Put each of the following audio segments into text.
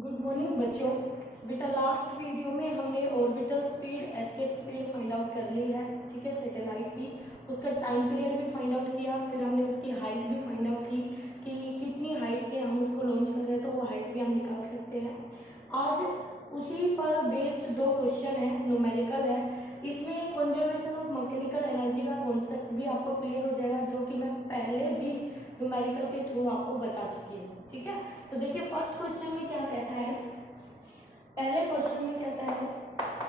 Good morning बच्चों। बेटा last video में हमने orbital speed, escape speed find out कर ली है, ठीक है, सैटेलाइट की। उसका टाइम पीरियड भी फाइंड आउट किया, फिर हमने उसकी हाइट भी फाइंड आउट की कि कितनी हाइट से हम उसको लॉन्च कर रहे हैं, तो वो हाइट भी हम निकाल सकते हैं। आज उसी पर बेस्ड दो क्वेश्चन है, न्यूमेरिकल है। इसमें कंजर्वेशन ऑफ मैकेनिकल एनर्जी का कॉन्सेप्ट भी आपको क्लियर हो जाएगा, जो कि मैं पहले भी न्यूमेरिकल के थ्रू आपको बता चुकी हूँ, ठीक है। तो देखिए फर्स्ट क्वेश्चन में क्या कहता है, पहले क्वेश्चन में कहता है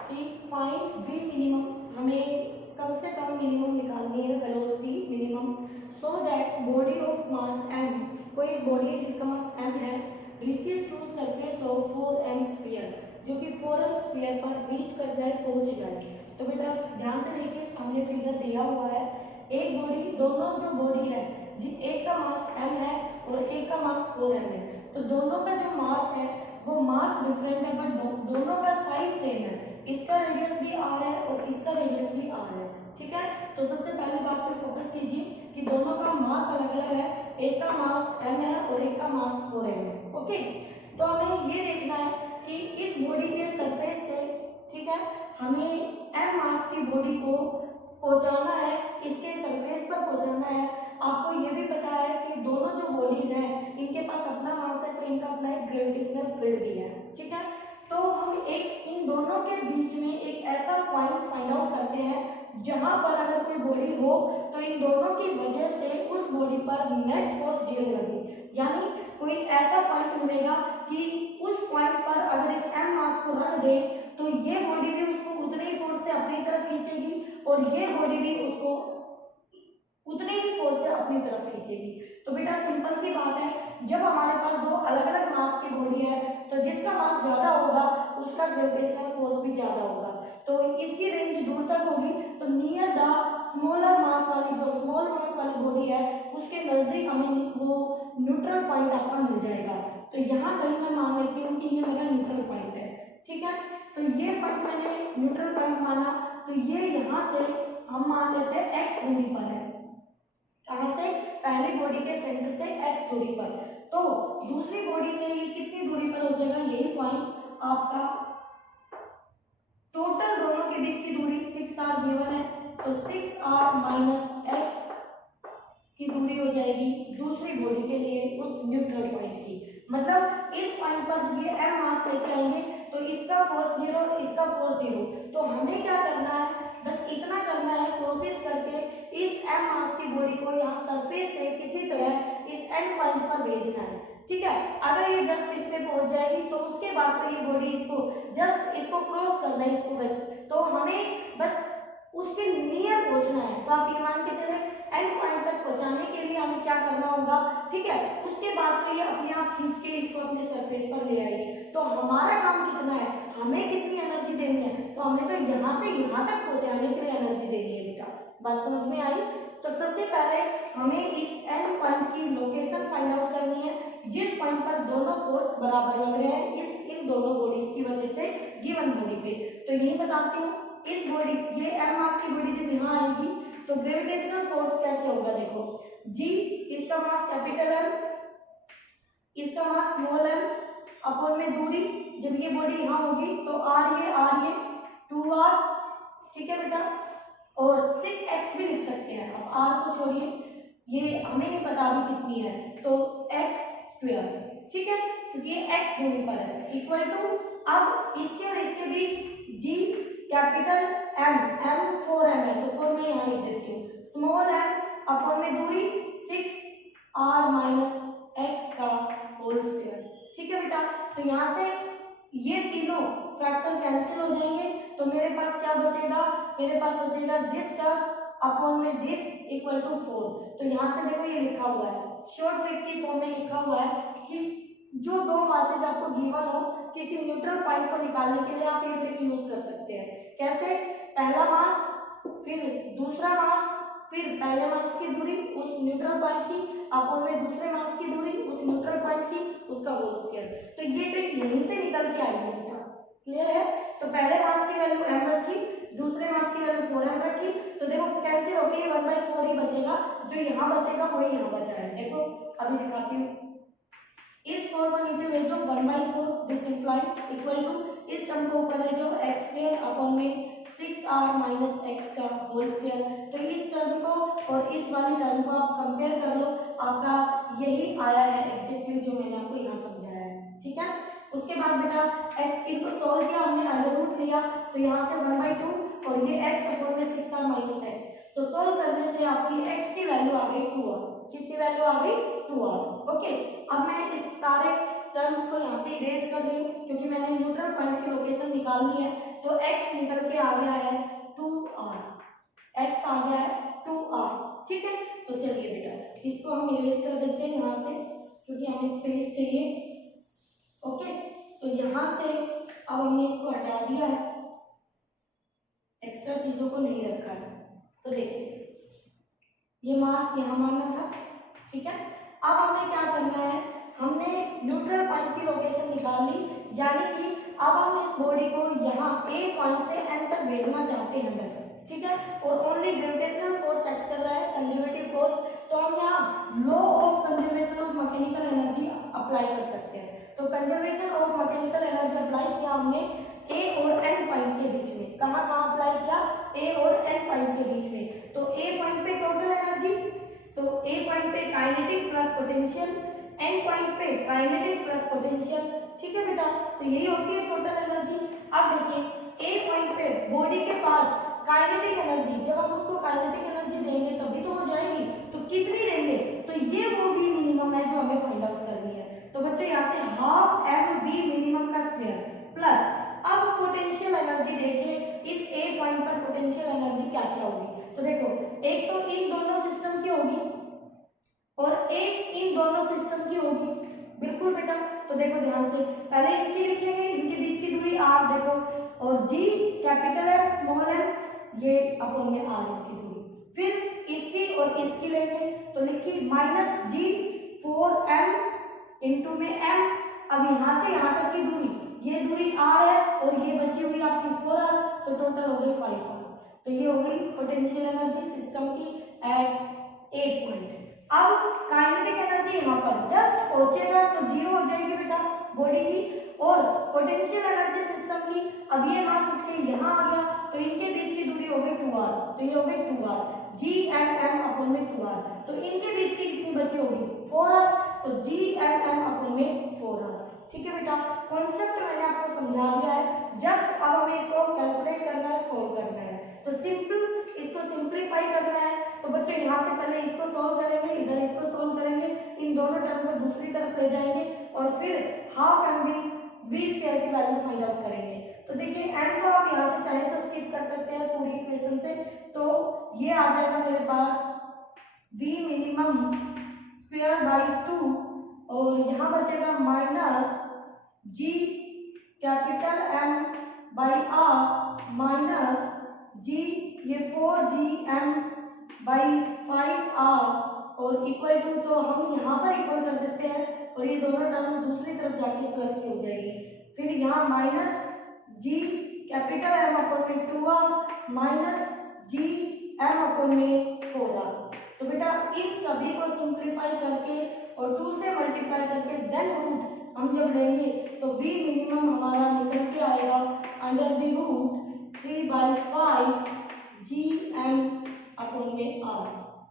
कि फाइंड वी मिनिमम, हमें कम से कम मिनिमम निकालनी है, velocity minimum, so that body of mass m, कोई बॉडी है जिसका मास m है, reaches to surface of 4m sphere, जो कि 4m स्फीयर पर रीच कर जाए, पहुंच जाए। तो बेटा ध्यान से देखिए, सामने फिगर दिया हुआ है, एक बॉडी, दोनों जो बॉडी है जी, एक का मास m है और एक का मास 4m है, तो दोनों का जो मास है वो मास डिफरेंट है, बट दोनों का साइज सेम है। इसका रेडियस भी r है और इसका रेडियस भी r है, ठीक है। तो सबसे पहली बात पे फोकस कीजिए कि दोनों का मास अलग अलग है, एक का मास m है और एक का मास 4m है, ओके। तो हमें ये देखना है कि इस बॉडी के सरफेस से, ठीक है, हमें m मास की बॉडी को पहुंचाना है, इसके सरफेस पर पहुंचाना है। आपको ये भी पता है कि दोनों जो बॉडीज हैं इनके पास अपना मास है, तो इनका अपना एक ग्रेविटेशनल फील्ड भी है, ठीक है। तो हम एक इन दोनों के बीच में एक ऐसा पॉइंट फाइंड आउट करते हैं जहां पर अगर कोई बॉडी हो तो इन दोनों की वजह से उस बॉडी पर नेट फोर्स 0 लगे, यानी कोई ऐसा पॉइंट मिलेगा कि उस पॉइंट पर अगर इस m मास को रख दे तो ये बॉडी भी उसको उतने ही फोर्स से अपनी तरफ खींचेगी और ये बॉडी भी उसको उतने ही फोर्स से अपनी तरफ खींचेगी। तो बेटा सिंपल सी बात है, जब हमारे पास दो अलग अलग मास की बॉडी है तो जिसका मास ज्यादा होगा उसका ग्रेविटेशनल फोर्स भी ज्यादा होगा, तो इसकी रेंज दूर तक होगी, तो नियर द स्मॉलर मास वाली, जो स्मॉल मास वाली बॉडी है उसके नजदीक हमें वो न्यूट्रल पॉइंट आपका मिल जाएगा। तो यहाँ कहीं मैं मान लेती हूँ कि ये मेरा न्यूट्रल पॉइंट है, ठीक है। तो ये पॉइंट मैंने न्यूट्रल पॉइंट माना, तो ये यहाँ से हम मान लेते हैं x दूरी पर है, कहां से, पहली बॉडी के सेंटर से x दूरी पर। तो दूसरी बॉडी से ये कितनी दूरी पर हो जाएगा, यही पॉइंट आपका, टोटल दोनों के बीच की दूरी 6r गिवन है, तो 6r माइनस x की दूरी हो जाएगी दूसरी बॉडी के लिए उस न्यूट्रल पॉइंट की। मतलब इस पॉइंट पर जब ये m मास लेके आएंगे तो इसका फोर्स 0, इसका फोर्स 0, तो हमें क्या करना है, बस इतना करना है, कोशिश करके इस m मास की बॉडी को यहाँ सरफेस से किसी तरह इस एंड पॉइंट पर भेजना है, ठीक है। अगर ये जस्ट इस पे पहुंच जाएगी तो उसके बाद तो ये बॉडी इसको जस्ट इसको क्रॉस करना है, इसको बस, तो हमें बस उसके नियर पहुंचना है। तो आप ये मान के चले एंड पॉइंट तक पहुंचाने के लिए हमें क्या करना होगा, ठीक है। उसके बाद तो ये अपने आप खींच के इसको अपने सरफेस पर ले आएगी, तो हमारा काम कितना है, हमें कितनी एनर्जी देनी है, तो हमें तो यहाँ से यहाँ तक पहुंचाने के लिए एनर्जी देनी है। बेटा बात समझ में आई। तो सबसे पहले हमें इस एंड पॉइंट की लोकेशन फाइंड आउट करनी है, जिस पॉइंट पर दोनों फोर्स बराबर लग रहे हैं इन दोनों बॉडीज की वजह से गिवन बॉडी पे। तो यही बताती हूँ, इस बॉडी, ये m मास की बॉडी जब यहाँ आएगी तो ग्रेविटेशनल फोर्स कैसे होगा, देखो g, इसका मास कैपिटल M, इसका मास स्मॉल m, अपॉन में दूरी, जब ये बॉडी यहाँ होगी तो r ये 2r, ठीक है बेटा, और सिर्फ x भी लिख सकते हैं, अब r को छोड़िए, ये हमें नहीं पता अभी कितनी है, तो x स्क्वायर, ठीक है, क्योंकि ये x दूरी पर है, इक्वल टू, अब इसके और इसके बीच g capital M, M 4m है, तो 4 मैं यहाँ लिख देती हूँ, स्मॉल m अपॉन में दूरी 6r माइनस x का होल स्क्वायर, ठीक है बेटा। तो यहाँ से ये तीनों फैक्टर कैंसिल हो जाएंगे, तो मेरे पास क्या बचेगा, मेरे पास बचेगा दिस टर्म अपॉन में दिस इक्वल टू 4। तो यहाँ से देखो ये लिखा हुआ है, शॉर्ट ट्रिक की फॉर्म में लिखा हुआ है कि जो दो मासेस आपको गिवन हो, किसी न्यूट्रल पॉइंट को निकालने के लिए आप ये ट्रिक यूज कर सकते हैं। कैसे, पहला मास फिर दूसरा मास फिर पहले मास की दूरी उस न्यूट्रल पॉइंट की अपॉन में दूसरे मास की दूरी उस न्यूट्रल पॉइंट की, उसका होल स्क्वायर। तो ये ट्रिक यहीं से निकल के आई है बेटा, क्लियर है। तो पहले मास की वैल्यू m रखी, दूसरे मास की वैल्यू 4m रखी, तो देखो कैंसिल हो गई, 1/4 ही बचेगा, जो यहाँ बचेगा वही यहाँ बचा है। देखो अभी दिखाती हूँ, इस 4 को नीचे भेजो 1/4 दिस इंप्लाइज इक्वल टू इस टर्म को ऊपर ले जाओ x स्क्वायर अपॉन में 6r माइनस x का होल स्क्वायर। तो इस टर्म को और इस वाली टर्म को आप कंपेयर कर लो, आपका यही आया है एग्जैक्टली जो मैंने आपको यहाँ समझाया है, ठीक है। उसके बाद बेटा इनको सोल्व किया हमने, अंडर रूट लिया तो यहाँ से 1/2 और ये x अपॉन में 6r माइनस x, तो सोल्व करने से आपकी x की वैल्यू आ गई 2r। कितनी वैल्यू आ गई 2r। ओके, अब मैं इस सारे टर्म्स को यहाँ से इरेज कर रही हूँ क्योंकि मैंने न्यूट्रल पॉइंट की लोकेशन निकाल ली है। तो x निकल के आ गया है 2r, x आ गया है 2r, ठीक है। तो चलिए बेटा इसको हम इरेज कर देते हैं यहाँ से क्योंकि हमें स्पेस चाहिए। ओके, तो यहाँ से अब हमने इसको हटा दिया है, एक्स्ट्रा चीजों को नहीं रखा है। तो देखिए ये मास यहाँ मानना था, ठीक है। अब हमें क्या करना है, हमने न्यूट्रल पॉइंट की लोकेशन निकाल ली, यानी कि अब हम इस बॉडी को यहाँ ए पॉइंट से एन तक भेजना चाहते हैं बस, ठीक है। और ओनली ग्रेविटेशनल फोर्स एक्ट कर रहा है, कंजर्वेटिव फोर्स, तो हम यहाँ law of conservation of mechanical energy apply कर सकते हैं। तो conservation of mechanical energy apply किया हमने ए और एन पॉइंट के बीच में। कहाँ कहाँ अप्लाई किया, ए और एन पॉइंट के बीच में। तो ए पॉइंट पे टोटल एनर्जी, तो ए पॉइंट पे kinetic plus potential, N point पे काइनेटिक प्लस पोटेंशियल, ठीक है बेटा। तो यही होती है टोटल एनर्जी। अब देखिए ए पॉइंट पे बॉडी के पास काइनेटिक एनर्जी, जब हम उसको काइनेटिक एनर्जी देंगे तभी तो हो जाएगी, तो कितनी देंगे, तो ये वो वी मिनिमम है जो हमें फाइंड आउट करनी है। तो बच्चों यहाँ से हाफ एम वी मिनिमम का स्क्वायर प्लस अब पोटेंशियल एनर्जी देखिए इस ए पॉइंट पर पोटेंशियल एनर्जी क्या क्या होगी। तो देखो एक तो इन दोनों सिस्टम की होगी और एक इन दोनों सिस्टम की होगी, बिल्कुल बेटा। तो देखो ध्यान से पहले इनकी लिखेंगे, इनके बीच की दूरी r देखो, और g capital M small m ये अपॉन में r की दूरी, फिर इसकी और इसकी लेंगे तो लिखी माइनस g 4m इंटू में m। अब यहाँ से यहाँ तक की दूरी, ये दूरी r है और ये बची हुई आपकी 4r, तो टोटल हो गई 5r। तो ये हो गई पोटेंशियल एनर्जी सिस्टम की एट ए पॉइंट। अब काइनेटिक एनर्जी यहाँ पर जस्ट पहुंचेगा तो जीरो हो जाएगी बेटा बॉडी की, और पोटेंशियल एनर्जी सिस्टम की अब ये मास उठ के यहाँ आ गया तो इनके बीच की दूरी हो गई 2r, तो ये हो गई 2r g and m upon में 2r। तो इनके बीच की कितनी बची होगी 4r, तो g एंड m अपॉन में 4r, ठीक है बेटा। कॉन्सेप्ट मैंने आपको समझा दिया है, जस्ट अब हमें इसको कैलकुलेट करना है, सोल्व करना है। तो सिंपल इसको सिंप्लीफाई करना है। तो बच्चों यहाँ से पहले इसको सोल्व करेंगे, इधर इसको सोल्व करेंगे, इन दोनों टर्म को दूसरी तरफ ले जाएंगे और फिर हाफ एम वी स्क्वायर की वैल्यू फाइंड आउट करेंगे। तो देखिए एम को आप यहाँ से चाहे तो स्किप कर सकते हैं पूरी इक्वेशन से, तो ये आ जाएगा मेरे पास वी मिनिमम स्क्वायर बाई 2 और यहाँ बचेगा minus G capital M by R minus G ये 4gm बाई 5r और इक्वल टू, तो हम यहाँ पर इक्वल कर देते हैं और ये दोनों टर्म दूसरी तरफ जाके प्लस की हो जाएगी। फिर यहाँ minus G capital M upon में 2r minus G M upon में 4r। तो बेटा इन सभी को सिंप्लीफाई करके और 2 से मल्टीप्लाई करके देन रूट हम जब लेंगे तो v मिनिमम हमारा निकल के आएगा under the root 3/5 gm upon में r,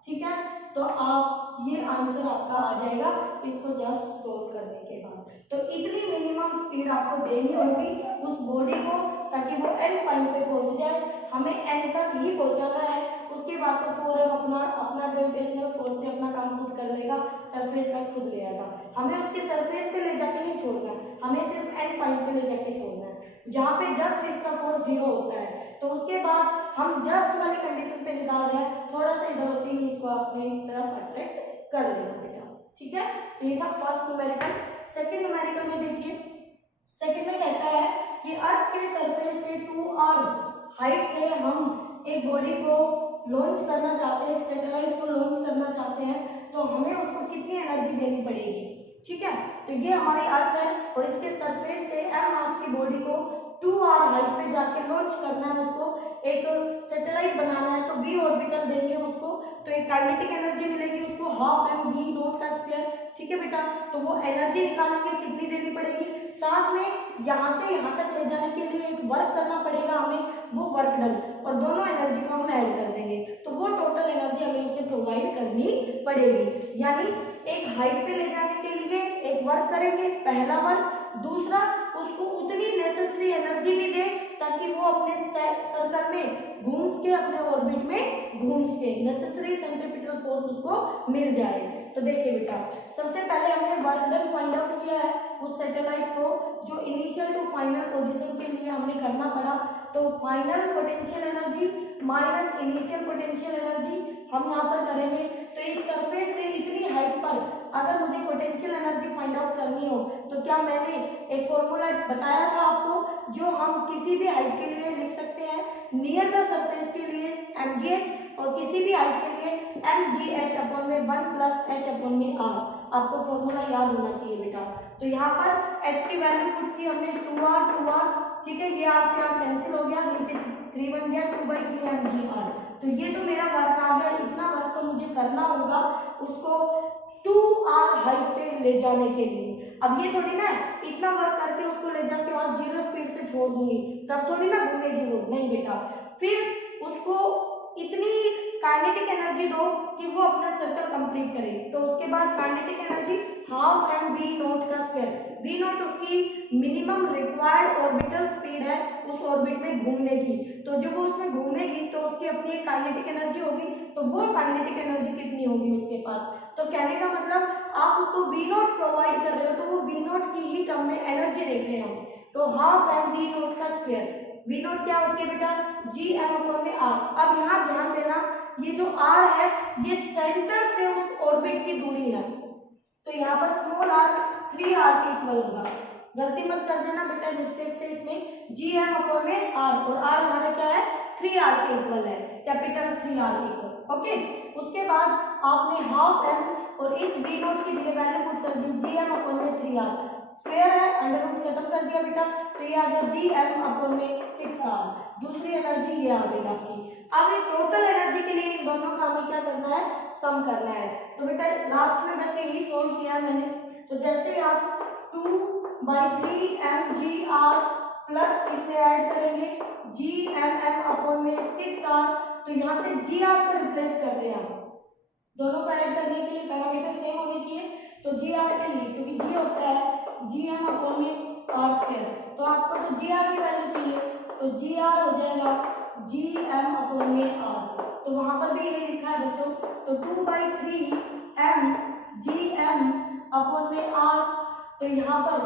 ठीक है। तो आप ये आंसर आपका आ जाएगा इसको जस्ट सोल्व करने के बाद। तो इतनी मिनिमम स्पीड आपको देनी होगी उस बॉडी को ताकि वो एन पॉइंट पे पहुंच जाए, हमें एन तक ही पहुंचाना है। उसके बाद तो 4m अपना ग्रेविटेशनल फोर्स से अपना काम खुद कर लेगा, सरफेस तक खुद ले आएगा। हमें उसके सरफेस पे ले जाके नहीं छोड़ना, हमें सिर्फ एन पॉइंट पे ले जाके छोड़ना है जहाँ पे जस्ट इसका फोर्स 0 होता है। तो उसके बाद हम जस्ट वाली कंडीशन पे निकाल रहे हैं, थोड़ा सा इधर होती है इसको अपने तरफ अट्रैक्ट कर लेना बेटा, ठीक है। तो ये था फर्स्ट न्यूमेरिकल। सेकंड न्यूमेरिकल में देखिए, सेकंड में कहता है कि अर्थ के सरफेस से 2r हाइट से हम एक बॉडी को लॉन्च करना चाहते हैं, एक सैटेलाइट को लॉन्च करना चाहते हैं, तो हमें उसको कितनी एनर्जी देनी पड़ेगी, ठीक है। तो ये हमारी अर्थ है और इसके सरफेस से m मास की बॉडी को 2r हाइट पे जाके लॉन्च करना है उसको, एक सैटेलाइट बनाना है, तो v ऑर्बिटल देंगे उसको, तो एक काइनेटिक एनर्जी मिलेगी उसको हाफ एम वी नॉट का स्क्वायर। ठीक है बेटा, तो वो एनर्जी निकालेंगे कितनी देनी पड़ेगी, साथ में यहाँ से यहाँ तक ले जाने के लिए एक वर्क करना पड़ेगा हमें, वो वर्क डन, और दोनों एनर्जी को हम ऐड कर देंगे, तो वो टोटल एनर्जी हमें उसे प्रोवाइड करनी पड़ेगी। यानी एक हाइट पे ले जाने के लिए एक वर्क करेंगे, पहला वर्क, दूसरा उसको उतनी नेसेसरी एनर्जी भी दे ताकि वो अपने सर्कल में घूम के, अपने ऑर्बिट में घूम के नेसेसरी सेंट्रीपिटल फोर्स उसको मिल जाए। तो देखिए बेटा, सबसे पहले हमने वर्क डन फाइंड आउट किया है उस सैटेलाइट को, जो इनिशियल टू फाइनल पोजीशन के लिए हमें करना पड़ा, तो final potential energy minus initial potential energy हम यहाँ पर करेंगे। तो इस सरफेस से इतनी हाइट पर अगर मुझे पोटेंशियल एनर्जी फाइंड आउट करनी हो, तो क्या मैंने एक फॉर्मूला बताया था आपको, जो हम किसी भी हाइट के लिए लिख सकते हैं, नियर द सरफेस के लिए mgh और किसी भी हाइट के लिए mgh अपॉन में 1 प्लस h अपॉन में r। आपको फॉर्मूला याद होना चाहिए बेटा। तो यहाँ पर h की वैल्यू पुट की हमने 2r, ठीक है, ये r से r कैंसिल हो गया, नीचे 3 बन गया, 2/3 mgr। तो ये तो मेरा वर्क आ गया, इतना वर्क तो मुझे करना होगा उसको 2r हाइट पे ले जाने के लिए। अब ये थोड़ी ना इतना वर्क करके उसको ले जाके और 0 स्पीड से छोड़ दूंगी, तब थोड़ी ना घूमेगी वो, नहीं बेटा। फिर उसको इतनी काइनेटिक एनर्जी दो कि वो अपना सर्कल कंप्लीट करे, तो उसके बाद kinetic energy half M V naught का स्क्वायर, वी नॉट उसकी मिनिमम रिक्वायर्ड ऑर्बिटल स्पीड है उस ऑर्बिट में घूमने की, तो जब वो उसमें घूमेगी तो उसकी अपनी एक काइनेटिक एनर्जी होगी, तो वो काइनेटिक एनर्जी कितनी होगी उसके पास। तो कहने का मतलब आप उसको वी नॉट प्रोवाइड कर रहे हो, तो वो वी नॉट की ही टर्म में एनर्जी देख रहे हैं, तो हाफ एम वी नॉट का स्क्वायर, वी नॉट क्या होती है बेटा, जी एम अपॉन में आर। अब यहाँ ध्यान देना, ये जो आर है ये सेंटर से उस ऑर्बिट की दूरी है, तो यहाँ पर स्मॉल आर 3r के इक्वल होगा, गलती मत कर देना बेटा मिस्टेक से, इसमें जी एम अपॉन में आर, और आर हमारा क्या है 3r के इक्वल है, कैपिटल 3r के इक्वल। ओके, उसके बाद आपने हाफ एम और इस वी नॉट की जगह वैल्यू पुट कर दी जी एम अपॉन में 3r, स्क्वायर है, अंडर रूट खत्म कर दिया बेटा, तो ये आ गया जी एम अपॉन में 6r। दूसरी एनर्जी ये आ गई आपकी। अब एक टोटल एनर्जी के लिए इन दोनों का हमें क्या करना है, सम करना है। तो बेटा लास्ट में वैसे ही सोल्व किया मैंने, तो जैसे आप 2/3 mgr प्लस इसमें ऐड करेंगे जी एम एम अपॉन में 6r, तो यहाँ से जी आर को रिप्लेस कर रहे हैं आप, दोनों को ऐड करने के लिए पैरामीटर सेम होने चाहिए, तो जी आर के लिए क्योंकि जी होता है जी एम अपॉन में आर स्क्वायर, तो आपको तो जी आर की वैल्यू चाहिए, तो जी आर हो जाएगा जी एम अपॉन में आर, तो वहां पर भी ये लिखा है बच्चों, तो 2/3 एम जी एम अपॉन में आर, तो यहाँ पर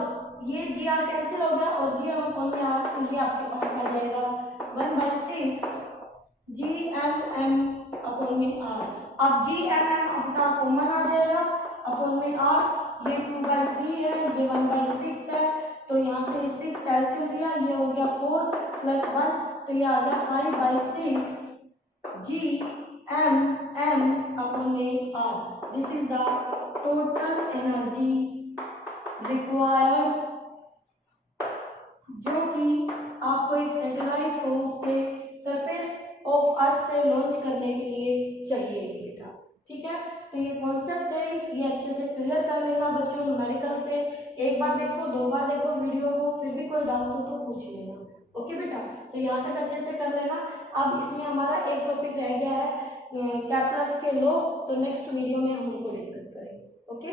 ये जी आर कैंसिल हो गया और जी एम अपॉन में आर, तो ये आपके पास आ जाएगा 1/6 जी एम एम अपॉन में आर। अब जी एम एम आपका कॉमन आ जाएगा अपॉन में आर, ये 2/3 है, ये 1/6 है, तो यहाँ से 6 एलसीएम लिया, ये हो गया 4 + 1, तो ये आ गया 5/6 जी एम एम अपॉन में R. This is the total energy required, जो कि आपको एक सैटेलाइट को उसके सरफेस ऑफ अर्थ से लॉन्च करने के लिए चाहिए बेटा। ठीक है, तो ये कॉन्सेप्ट है, ये अच्छे से क्लियर कर लेना बच्चों न्यूमेरिकल से, एक बार देखो, 2 बार देखो वीडियो को, फिर भी कोई डाउट हो तो पूछ लेना। ओके बेटा, तो यहाँ तक अच्छे से कर लेना। अब इसमें हमारा एक टॉपिक रह गया है कैप्लर्स के लॉ, तो नेक्स्ट वीडियो में हम उनको डिस्कस करेंगे। ओके।